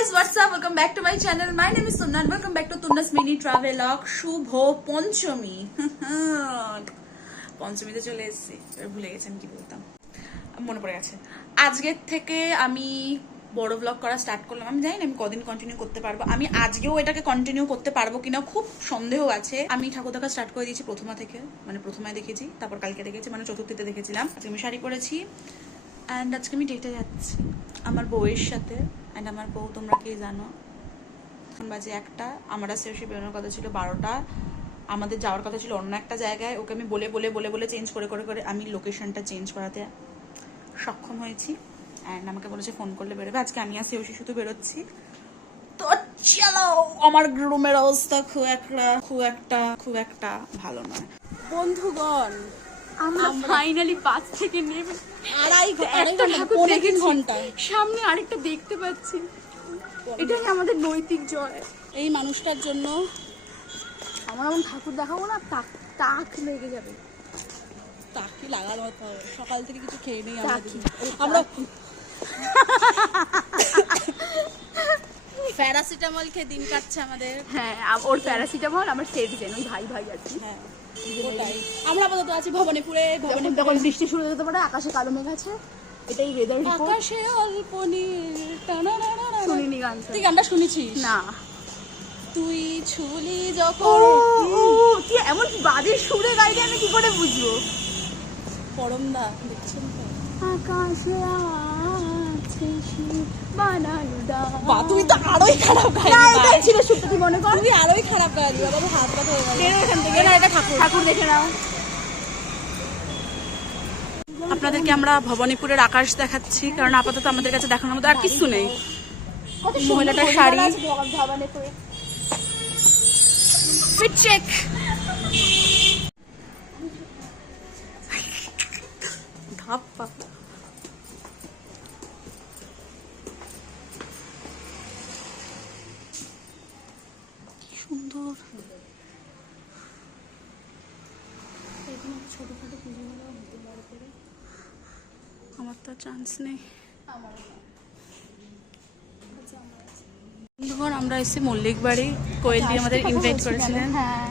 guys, what's up? Welcome back to my channel. My name is Tunna and welcome back to Tunna's mini travelog. শুভ পঞ্চমী। পঞ্চমীতে চলে এসেছি, ভুলে গেছি আমি কি বলতাম, মনে পড়ে গেছে। আজকের থেকে আমি বড় ব্লগ করা স্টার্ট করলাম। আমি জানি না আমি কদিন কন্টিনিউ করতে পারবো, আমি আজকেও এটাকে কন্টিনিউ করতে পারবো কিনা খুব সন্দেহ আছে। আমি ঠাকুর দেখা স্টার্ট করে দিয়েছি প্রথমা থেকে, মানে প্রথমায় দেখেছি, তারপর কালকে দেখেছি, মানে চতুর্থীতে দেখেছিলাম। আজকে আমি শাড়ি পরেছি অ্যান্ড আজকে আমি ডেটে যাচ্ছি আমার বউয়ের সাথে। অ্যান্ড আমার বউ তোমরা কি জানো, বাজে একটা, আমরা শেষে বেরোনোর কথা ছিল 12টা, আমাদের যাওয়ার কথা ছিল অন্য একটা জায়গায়। ওকে আমি বলে বলে বলে বলে চেঞ্জ করে করে করে আমি লোকেশনটা চেঞ্জ করাতে সক্ষম হয়েছি। অ্যান্ড আমাকে বলেছে ফোন করলে বেরোবে। আজকে আমি আর সেওসি শুধু বেরোচ্ছি। তো চলো, আমার রুমের অবস্থা খুব একটা ভালো নয় বন্ধুগণ। আমরা ফাইনালি 5 থেকে নেমে আড়াই ঘন্টা সামনে আরেকটা দেখতে পাচ্ছি। এটাই আমাদের নৈতিক জয়। এই মানুষটার জন্য আমার এমন ঠাকুর দেখাবো না, তাক লেগে যাবে। তাকি লাগানো হতে হবে। সকাল থেকে কিছু খেয়ে নেই আমরা প্যারাসিটামল খেয়ে দিন কাটছে আমাদের। হ্যাঁ, ওর প্যারাসিটামল, আমার সেফজেন, ওই ভাই ভাই আছি। হ্যাঁ ওটাই, আমরা আপাতত আছি ভবানীপুরে। যখন বৃষ্টি শুরু হতে পারে, আকাশে কালো মেঘ আছে, এটাই ওয়েদার রিপোর্ট। আকাশে অল্প নীল, শুনিনি গান? তুই গানটা শুনেছিস? না। তুই ছুলি যখন, তুই এমন বাজে সুরে গাইলে আমি কি করে বুঝবো? পরমদা দেখছেন তো? আকাশে আছে বানানো দাও। বা তুই তো আরোই খারাপ গাইলি। না, এটাই ছিল সুরটা, তুই মনে কর। তুই আরোই খারাপ গাইলি বাবা, হাত পা হয়ে গেল। বেরো এখান থেকে। না, এটা ঠাকুর দেখে নাও। আপনাদেরকে আমরা ভবানীপুরের আকাশ দেখাচ্ছি, কারণ আপাতত আমাদের কাছে দেখানোর মতো আর কিছু নেই। মহিলাটার শাড়ি ফিট চেক। ধাপ্পা কি সুন্দর। ছোটখাটো পুজোগুলো হতে বড় করে আমার তো চান্স নেই। বন্ধুগণ, আমরা এসেছি মল্লিক বাড়ি। কোয়েলদি আমাদের ইনভাইট করেছিলেন। হ্যাঁ,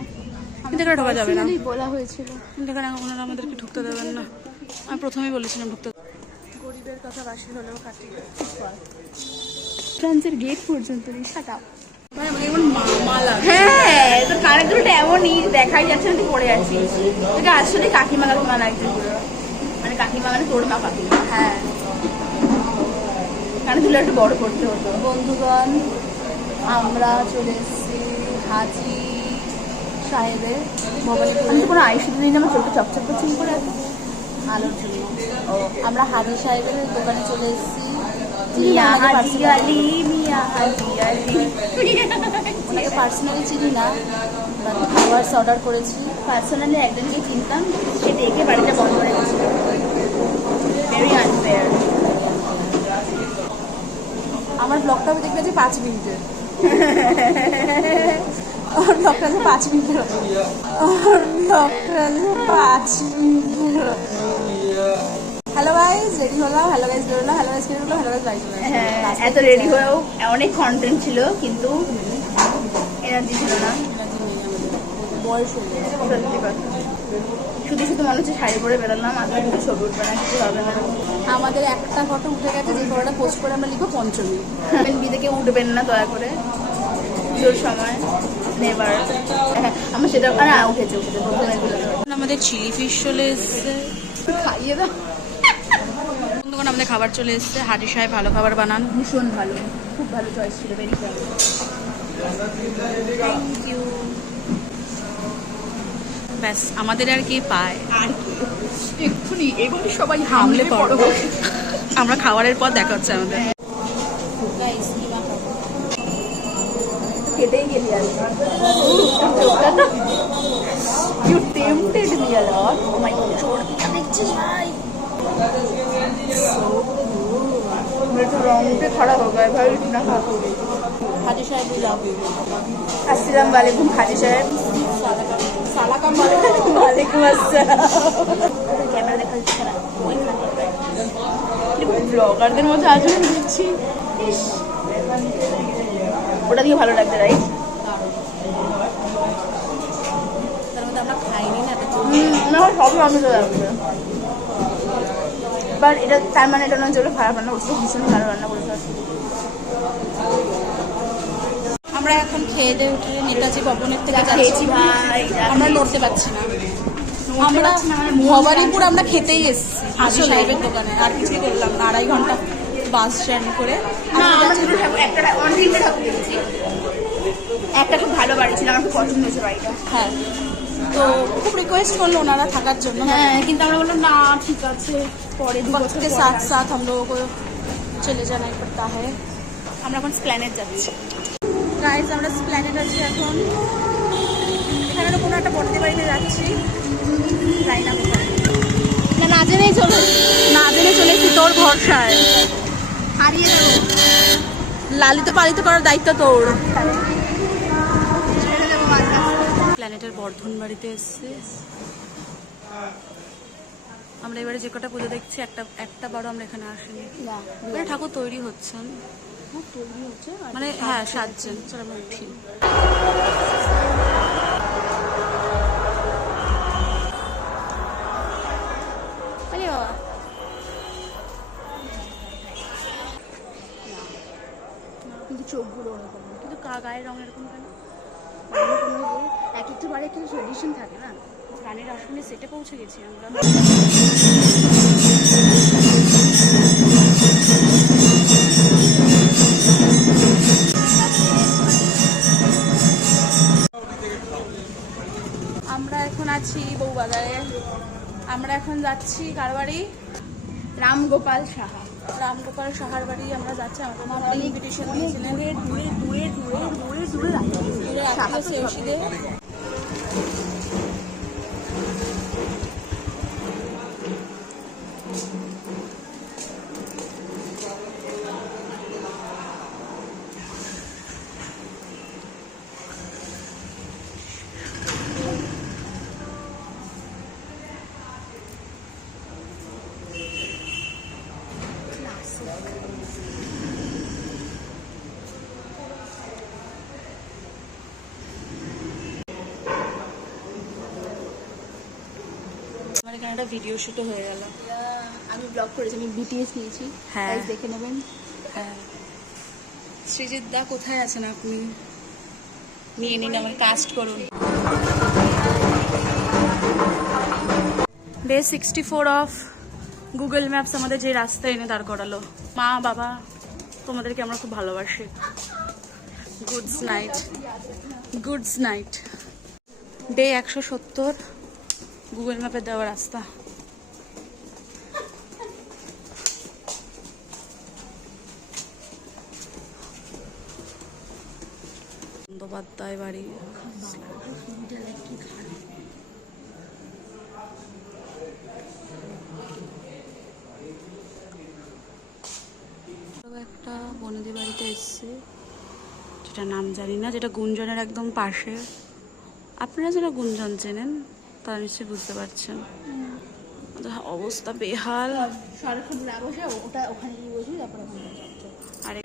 কিন্তু এখানে ঢোকা যাবে না, বলা হয়েছিল। কিন্তু এখানে ওনারা আমাদেরকে ঢুকতে দেবেন না। আমি প্রথমেই বলেছিলাম ঢুকতে। গরিবের কথা বাসি হলেও কাটি। ফ্রান্সের গেট পর্যন্ত রিক্সাটা। হ্যাঁ, তো কানের দুটো এমনই দেখাই যাচ্ছে না, তুই পড়ে আছিস। তোকে আসলে কাকিমা লাগছে পুরো, মানে কাকিমা মানে তোর মা কাকিমা। হ্যাঁ, কানে দুটো একটু বড় করতে হতো। বন্ধুগণ, আমরা চলে এসেছি হাজি সাহেবের ভবানীপুরে। আমি তো কোনো আইস দিন আমার চোখে চকচক করছে করে আছে আলোর জন্য। আমরা হাজি সাহেবের দোকানে চলে এসেছি। ওনাকে পার্সোনালি চিনি না, খাবারস অর্ডার করেছি। পার্সোনালি একজনকে চিনতাম, সে দেখে বাড়িটা বন্ধ হয়ে গেছিল। Very unfair. আমার ব্লগটা আমি দেখবে যে 5 মিনিটের। আমার ব্লগটা যে 5 মিনিটের। হ্যালো গাইস, রেডি হলাম। হ্যালো গাইস বেরোলাম। হ্যালো গাইস বেরোলাম। হ্যালো গাইস বাড়ি চলে আসলাম। হ্যাঁ, এত রেডি হয়েও অনেক কন্টেন্ট ছিল, কিন্তু এনার্জি ছিল না। বয়স হয়ে গেছে। সত্যি কথা, শুধু শুধু মনে হচ্ছে শাড়ি পরে বেরোলাম, আর কিন্তু ছবি উঠবে না, কিছু হবে না। আমাদের একটা ফটো উঠে গেছে, যে ফটোটা পোস্ট করে আমরা লিখবো পঞ্চমী। বিয়ে থেকে উঠবেন না দয়া করে, পুজোর সময় নেবার। আমার সেটা উঠেছে প্রথমে। আমাদের চিলি ফিশ চলে এসছে, খাইয়ে দাও। বন্ধুগণ, আমাদের খাবার চলে এসছে। হাজি সাহেব ভালো খাবার বানান, ভীষণ ভালো, খুব ভালো চয়েস ছিল, ভেরি ভালো। Thank you. ব্যাস, আমাদের আর কি পায়? আর কি এক্ষুনি এবারে সবাই হামলে পড়বো। আমরা খাবারের পর দেখা হচ্ছে আমাদের। কেটেই গেলি আর you tempted me a lot. Oh my god, চর্বিটা দেখছিস ভাই? मेरे तो रोंगटे खड़ा हो गए भाई, इतना खा के। हाजी साहब बुलाओ। अस्सलाम वालेकुम हाजी साहब। सालाकाम वालेकुम अस्सलाम। कैमरा देखा যাচ্ছে না, ব্লগারদের মধ্যে আচরণ করছি। ওটা দিয়ে ভালো লাগছে, রাইট? তার মধ্যে আমরা খাইনি না, এটা আমার সবই অন্ধ লাগছে। বাট এটা তার মানে এটা নয় যেগুলো খারাপ রান্না করছে, ভীষণ ভালো রান্না করেছে। আমরা এখন খেয়ে দিয়ে উঠে নেতাজি ভবনের থেকে খেয়েছি যাচ্ছি। ভাই, আমরা নড়তে পারছি না, আমরা ভবানীপুর আমরা খেতেই এসেছি হাজি সাহেবের দোকানে, আর কিছুই করলাম না। 2.5 ঘন্টা বাস জার্নি করে একটা খুব ভালো বাড়ি ছিল, আমার খুব পছন্দ হয়েছে বাড়িটা। হ্যাঁ, তো খুব রিকোয়েস্ট করলো ওনারা থাকার জন্য। হ্যাঁ, কিন্তু আমরা বললাম না ঠিক আছে, পরে 2 বছর के साथ साथ हम लोगों को चले जाना ही पड़ता है। আমরা এখন স্প্ল্যানেড যাচ্ছি। গাইজ আমরা স্প্ল্যানেড আছি এখন, এখানে কোনো একটা বড়দি বাড়িতে যাচ্ছি, যাই না কোথায়। না, না জেনেই চলে, না জেনে চলেছি তোর ভরসায়, হারিয়ে যাবো। লালিত পালিত করার দায়িত্ব তোর। ছেড়ে দেবো আস্তে আস্তে। প্ল্যানেটের বর্ধন বাড়িতে এসছে। আমরা এবারে যে কটা পুজো দেখছি একটা বারো আমরা এখানে আসিনি। না, এবারে ঠাকুর তৈরি হচ্ছেন, তৈরি হচ্ছে মানে হ্যাঁ সাজছেন। চলো আমরা উঠি। আরে বাবা, কিন্তু চোখগুলো ওরকম, কিন্তু গায়ের রং এরকম কেন? এক একটা বাড়ি একটা ট্রেডিশন থাকে না। রানীর আসনে সেটে পৌঁছে গেছি আমরা। আমরা এখন আছি বউবাজারে, আমরা এখন যাচ্ছি কার বাড়ি? রামগোপাল সাহা। রামগোপাল সাহার বাড়ি আমরা যাচ্ছি। আমাদের ইনভিটেশন দিয়েছিলেন, দূরে দূরে আত্মীয় শ্রেয়সীদের। আমার এখানে একটা ভিডিও শুটও হয়ে গেল। আমি ব্লগ করেছি, আমি বিটিএস নিয়েছি, হ্যাঁ। গাইস দেখে নেবেন। হ্যাঁ, সৃজিত দা কোথায় আছেন আপনি? নিয়ে নিন, আমাকে কাস্ট করুন। ডে 64 অফ গুগল ম্যাপস আমাদের যে রাস্তা এনে দাঁড় করালো। মা বাবা তোমাদেরকে আমরা খুব ভালোবাসি। Goods night, goods night. Day 170 Google ম্যাপে দেওয়া রাস্তা। বন্দ্যোপাধ্যায় বাড়ি। একটা বনেদি বাড়িতে এসছে, যেটা নাম জানি না, যেটা গুঞ্জনের একদম পাশে। আপনারা যারা গুঞ্জন চেনেন তারা নিশ্চয়ই বুঝতে পারছেন। অবস্থা বেহাল। সারাক্ষণ না বসে ওটা ওখানে গিয়ে বসবি, তারপরে আরে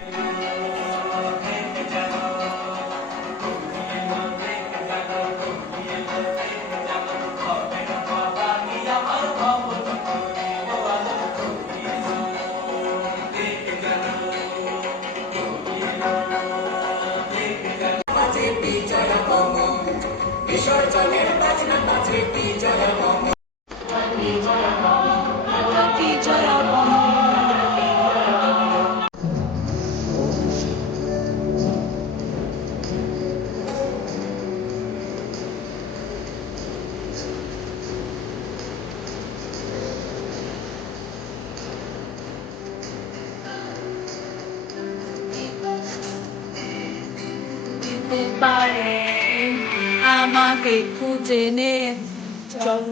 পারে আমাকে খুঁজে নে চল